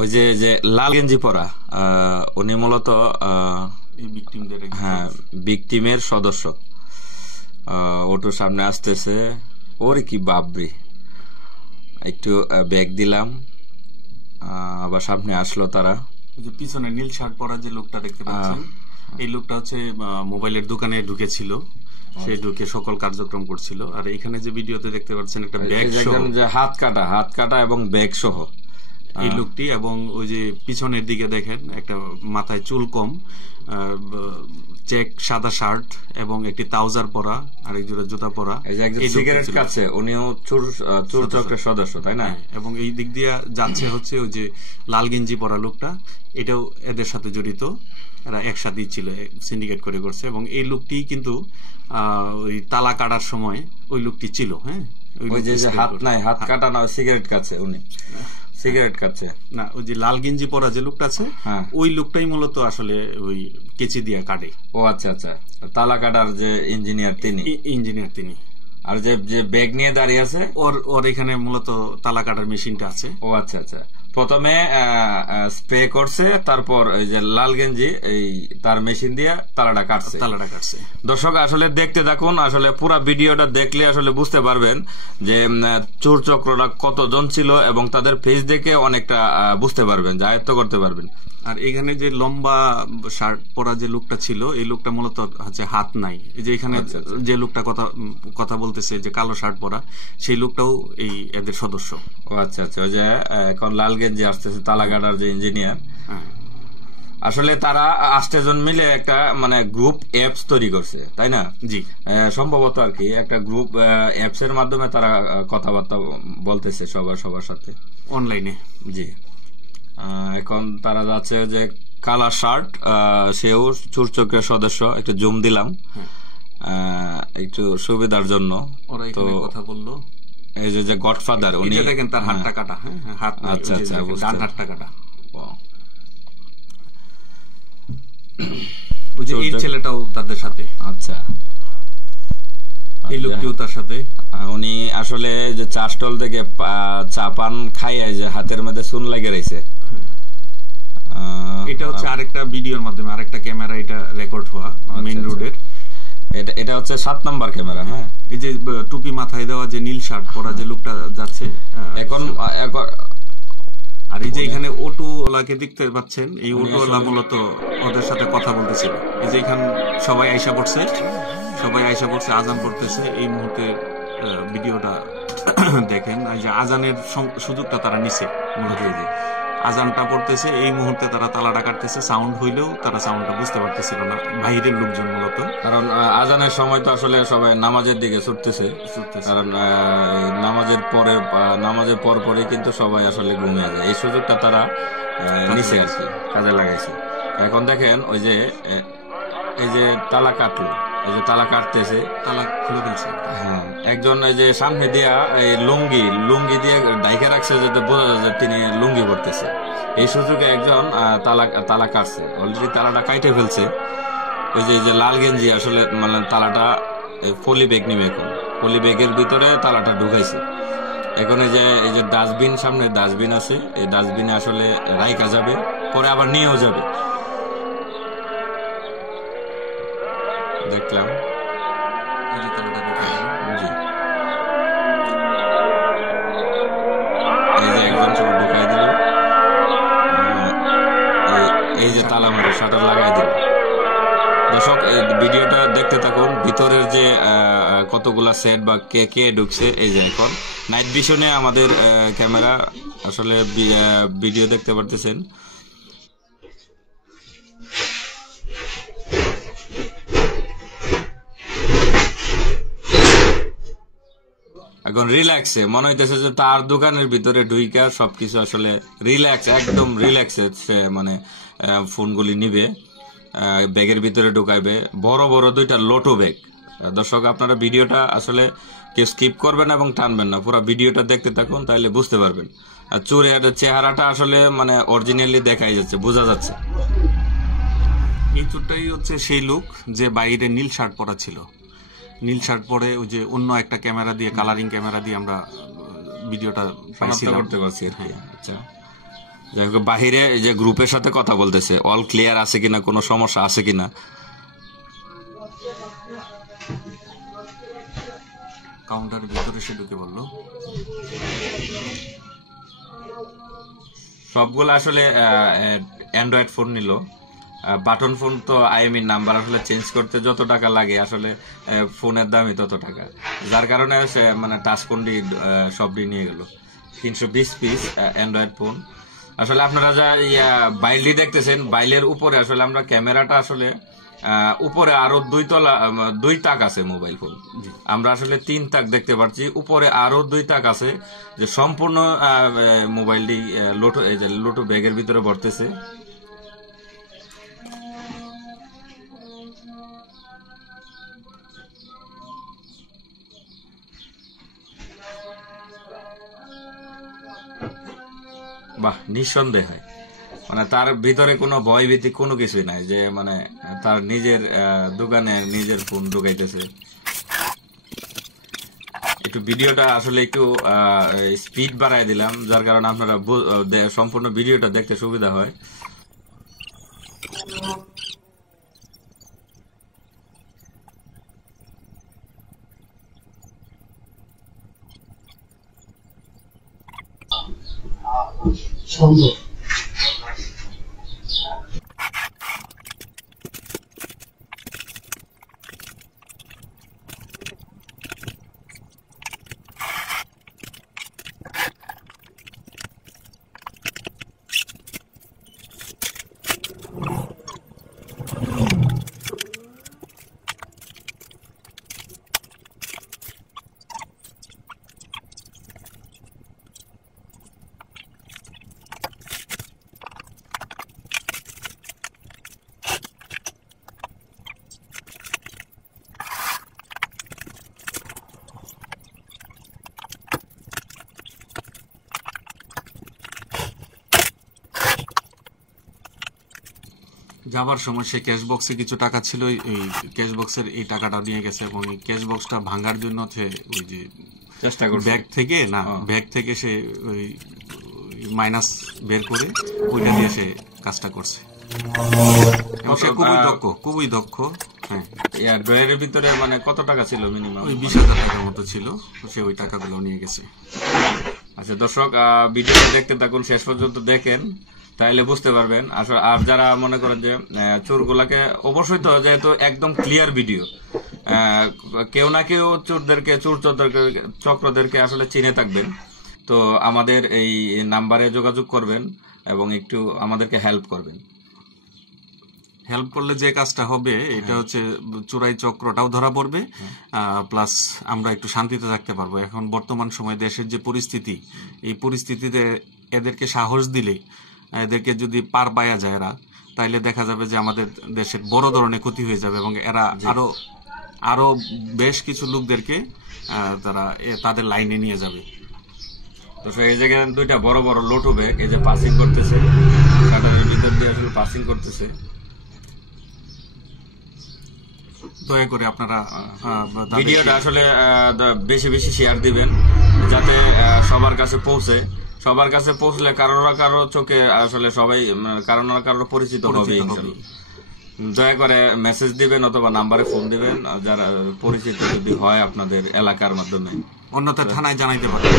ওই যে যে লাল গেঞ্জি পরা উনি মূলত হ্যাঁ ভিকটিমের সদস্য। ওটুর সামনে আসতেছে, ওরে কি বাবরি, একটু ব্যাগ দিলাম, আবার সামনে আসলো তারা। পিছনে নীল শার্ট পরা যে লোকটা দেখতে পাচ্ছেন, এই লোকটা হচ্ছে মোবাইলের দোকানে ঢুকেছিল, সে ঢুকে সকল কার্যক্রম করছিল। আর এখানে যে ভিডিওতে দেখতে পাচ্ছেন একটা ব্যাগ সহ, হাত কাটা এবং ব্যাগ সহ এই লোকটি। এবং ওই যে পিছনের দিকে দেখেন একটা মাথায় চুল কম, চেক সাদা শার্ট এবং একটি ট্রাউজার পরা আর এক জোড়া জুতা পরা, সিগারেট খাচ্ছে, উনিও চোর চক্রের সদস্য, তাই না? এবং এই দিক দিয়ে যাচ্ছে হচ্ছে ওই যে লাল গেঞ্জি পরা লোকটা, এটাও এদের সাথে জড়িত, এরা একসাথেই ছিল, সিন্ডিকেট করে করছে। এবং এই লোকটি কিন্তু ওই তালা কাটার সময় ওই লোকটি ছিল। হ্যাঁ, ওই যে হাত নাই, হাত কাটা না, সিগারেট খাচ্ছে, উনি সিগারেট খাচ্ছে না, ওই যে লাল গেঞ্জি পরা যে লোকটা আছে, ওই লোকটাই মূলত আসলে ওই কেচি দিয়ে কাটে। ও আচ্ছা আচ্ছা, তালা কাটার যে ইঞ্জিনিয়ার তিনি। আর যে ব্যাগ নিয়ে দাঁড়িয়ে আছে, ওর এখানে মূলত তালা কাটার মেশিনটা আছে। ও আচ্ছা আচ্ছা, প্রথমে স্প্রে করছে, তারপর ওই যে লাল গেঞ্জি এই তার মেশিন দিয়ে তালাটা কাটছে। দর্শক আসলে দেখতে থাকুন, আসলে পুরো ভিডিওটা দেখলে আসলে বুঝতে পারবেন যে চোর চক্ররা কতজন ছিল এবং তাদের ফেস দেখে অনেকটা বুঝতে পারবেন, যে আয়ত্ত করতে পারবেন। আর এখানে যে লম্বা শার্ট পরা যে লোকটা ছিল, এই লোকটা মূলত হচ্ছে হাত নাই। এই যে এখানে যে লোকটা কথা বলতেছে, যে কালো শার্ট পরা, সেই লোকটাও এই এদের সদস্য। ও আচ্ছা আচ্ছা, ওই যে এখন লাল গেঞ্জি আসতেছে, তালাগাড়ার যে ইঞ্জিনিয়ার। আসলে তারা 8 জন মিলে একটা মানে গ্রুপ অ্যাপস তৈরি করছে, তাই না? জি, সম্ভবত আর কি একটা গ্রুপ অ্যাপস এর মাধ্যমে তারা কথাবার্তা বলতেছে সবার সাথে অনলাইনে। জি, এখন তারা যাচ্ছে যে কালা শার্ট, সেও চোর চক্রের সদস্য। একটু জুম দিলাম একটু সুবিধার জন্য। তো কথা বললো এই যে গডফাদার, উনি দেখেন তার হাতটা কাটা। হ্যাঁ, হাত আচ্ছা আচ্ছা, ডান হাতটা কাটা। ওই যে এই ছেলেটাও তাদের সাথে। আচ্ছা, এই লোকটিও তার সাথে। উনি আসলে যে চা স্টল থেকে চা পান খাইয়া যে হাতের মধ্যে চুন লাগে রয়েছে। এটা হচ্ছে আরেকটা ভিডিওর মাধ্যমে, আরেকটা ক্যামেরা এটা রেকর্ড হওয়া মেইন রোডের। এটা হচ্ছে 7 নম্বর ক্যামেরা। হ্যাঁ, এই যে টুপি মাথায় দেওয়া যে নীল শার্ট পরা যে লোকটা যাচ্ছে এখন। আর এই যে এখানে অটোওয়ালাকে দেখতে পাচ্ছেন, এই অটোওয়ালা মূলত ওদের সাথে কথা বলতেছিল। এই যে এখানে সবাই আইসা পড়ছে, আজান পড়তেছে। এই মুহূর্তে ভিডিওটা দেখেন, এই যে আজানের সুযোগটা তারা নিছে মূলত। আজানটা পড়তেছে, এই মুহূর্তে তারা তালাটা কাটতেছে। সাউন্ড হইলেও তারা সাউন্ডটা বুঝতে পারতেছিল না, বাইরের লোকজন মূলত। কারণ আজানের সময় তো আসলে সবাই নামাজের দিকে ছুটতেছে, কারণ নামাজের পরে কিন্তু সবাই আসলে ঘুমিয়ে যায়। এই সুযোগটা তারা নিচে আর কি কাজে লাগাইছে। এখন দেখেন ওই যে এই যে তালা কাটলো, এই যে তালা কাটতেছে, তালা খুলে ফেলছে। হ্যাঁ, একজন এই যে সামনে দিয়া এই লুঙ্গি দিয়ে ডাইকে রাখছে, যাতে বোঝা যায় যে তিনি লুঙ্গি পরতেছে। এই সুযোগে একজন তালা কাটছে, অলরেডি তালাটা কাইটে ফেলছে। ওই যে লাল গেঞ্জি আসলে মানে তালাটা পলি ব্যাগ নিবে, এখন পলি ব্যাগের ভিতরে তালাটা ঢুকাইছে। এখন এই যে ডাস্টবিন, সামনে ডাস্টবিন আছে, এই ডাস্টবিনে আসলে রাইকা যাবে, পরে আবার নিয়েও যাবে। দেখলাম জি, এই যে একজন সব ঢুকাই দিল, এই যে তালা মারে শাটার লাগাই দিল। দর্শক এই ভিডিওটা দেখতে থাকুন, ভিতরের যে কতগুলা সেট বা কে ঢুকছে। এই যে এখন নাইট ভিশনে আমাদের ক্যামেরা আসলে ভিডিও দেখতে পারতেছেন। এখন রিল্যাক্সে মনে হইতেছে যে তার দোকানের ভিতরে ঢুইকা সবকিছু আসলে রিল্যাক্স, একদম রিল্যাক্সে মানে ফোনগুলি নিবে, ব্যাগের ভিতরে ঢুকাইবে, বড় বড় 2টা লোটো ব্যাগ। দর্শক আপনারা ভিডিওটা আসলে কেউ স্কিপ করবেন এবং টানবেন না, পুরো ভিডিওটা দেখতে থাকুন, তাহলে বুঝতে পারবেন। আর চোরের চেহারাটা আসলে মানে অরিজিনালি দেখাই যাচ্ছে, বোঝা যাচ্ছে। এই চোরটাই হচ্ছে সেই লোক যে বাইরে নীল শার্ট পরা ছিল। নীল শার্ট পরে ওই যে অন্য একটা ক্যামেরা দিয়ে, কালারিং ক্যামেরা দিয়ে আমরা ভিডিওটা শনাক্ত করতে পারছি। আচ্ছা, যাই হোক, বাহিরে এই যে গ্রুপের সাথে কথা বলতেছে, অল ক্লিয়ার আছে কিনা, কোনো সমস্যা আছে কিনা। কাউন্টারের ভিতরে সে ঢুকে বললো সবগুলো আসলে অ্যান্ড্রয়েড ফোন নিল। বাটন ফোন তো নাম্বার আসলে চেঞ্জ করতে যত টাকা লাগে আসলে ফোনের দামই তত টাকা, যার কারণে সে মানে টাচ ফোনটি সবটি নিয়ে গেল। 320 পিস অ্যান্ড্রয়েড ফোন। আসলে আপনারা যা বাইলটি দেখতেছেন, বাইলের উপরে আসলে আমরা ক্যামেরাটা আসলে উপরে আরো 2 তাক আছে মোবাইল ফোন, আমরা আসলে 3 তাক দেখতে পাচ্ছি, উপরে আরো 2 তাক আছে, যে সম্পূর্ণ মোবাইলটি লোটো ব্যাগের ভিতরে ভরতেছে। বাহ, নিঃসন্দেহে মানে তার ভিতরে কোনো ভয় ভীতি কোনো কিছুই নাই, যে মানে তার নিজের দোকানে নিজের ফোন ঢুকাইতেছে। একটু ভিডিওটা আসলে একটু স্পিড বাড়াই দিলাম, যার কারণে আপনারা সম্পূর্ণ ভিডিওটা দেখতে সুবিধা হয়। সম্ভব যাবার সময় সে ক্যাশ বক্সে কিছু টাকা ছিল, এই ক্যাশ বক্সের এই টাকাটা নিয়ে গেছে, এবং এই ক্যাশ বক্সটা ভাঙার জন্য ওই যে চেষ্টা করছে ব্যাগ থেকে সে ওই মাইনাস বের করে ওইটা দিয়ে সে কাজটা করছে। এবং সে খুবই দক্ষ। হ্যাঁ, ড্রয়ারের ভিতরে মানে কত টাকা ছিল? মিনিমাম ওই 20,000 টাকার মতো ছিল, সে ওই টাকাগুলো নিয়ে গেছে। আচ্ছা দর্শক, ভিডিওটা দেখতে থাকুন, শেষ পর্যন্ত দেখেন, তাইলে বুঝতে পারবেন। আসলে আর যারা মনে করেন যে চোরগুলাকে, অবশ্যই তো যেহেতু একদম ক্লিয়ার ভিডিও, কেউ না কেউ চক্রদেরকে আসলে চিনে থাকবেন, তো আমাদের এই নাম্বারে যোগাযোগ করবেন এবং একটু আমাদেরকে হেল্প করবেন। হেল্প করলে যে কাজটা হবে এটা হচ্ছে চোরাই চক্রটাও ধরা পড়বে, প্লাস আমরা একটু শান্তিতে থাকতে পারবো। এখন বর্তমান সময়ে দেশের যে পরিস্থিতি, এই পরিস্থিতিতে এদেরকে সাহস দিলে, এদেরকে যদি পার পাওয়া যায় এরা, তাইলে দেখা যাবে যে আমাদের দেশের বড় ধরনের ক্ষতি হয়ে যাবে, এবং এরা আরো বেশ কিছু লোকদেরকে তারা তাদের লাইনে নিয়ে যাবে। তো এই জায়গায় 2টা বড় বড় লোটো ব্যাগ এই যে পাসিং করতেছে, শাটারের ভিতর দিয়ে আসলে পাসিং করতেছে। দয়া করে আপনারা ভিডিওটা আসলে বেশি বেশি শেয়ার দিবেন, যাতে সবার কাছে পৌঁছে। সবার কাছে পৌঁছলে কারো চোখে আসলে সবাই কারোর পরিচিত হবে। দয়া করে মেসেজ দিবেন অথবা নাম্বারে ফোন দিবেন, যারা পরিচিত যদি হয় আপনাদের এলাকার মাধ্যমে, অন্যথায় থানায় জানাইতে পারবেন।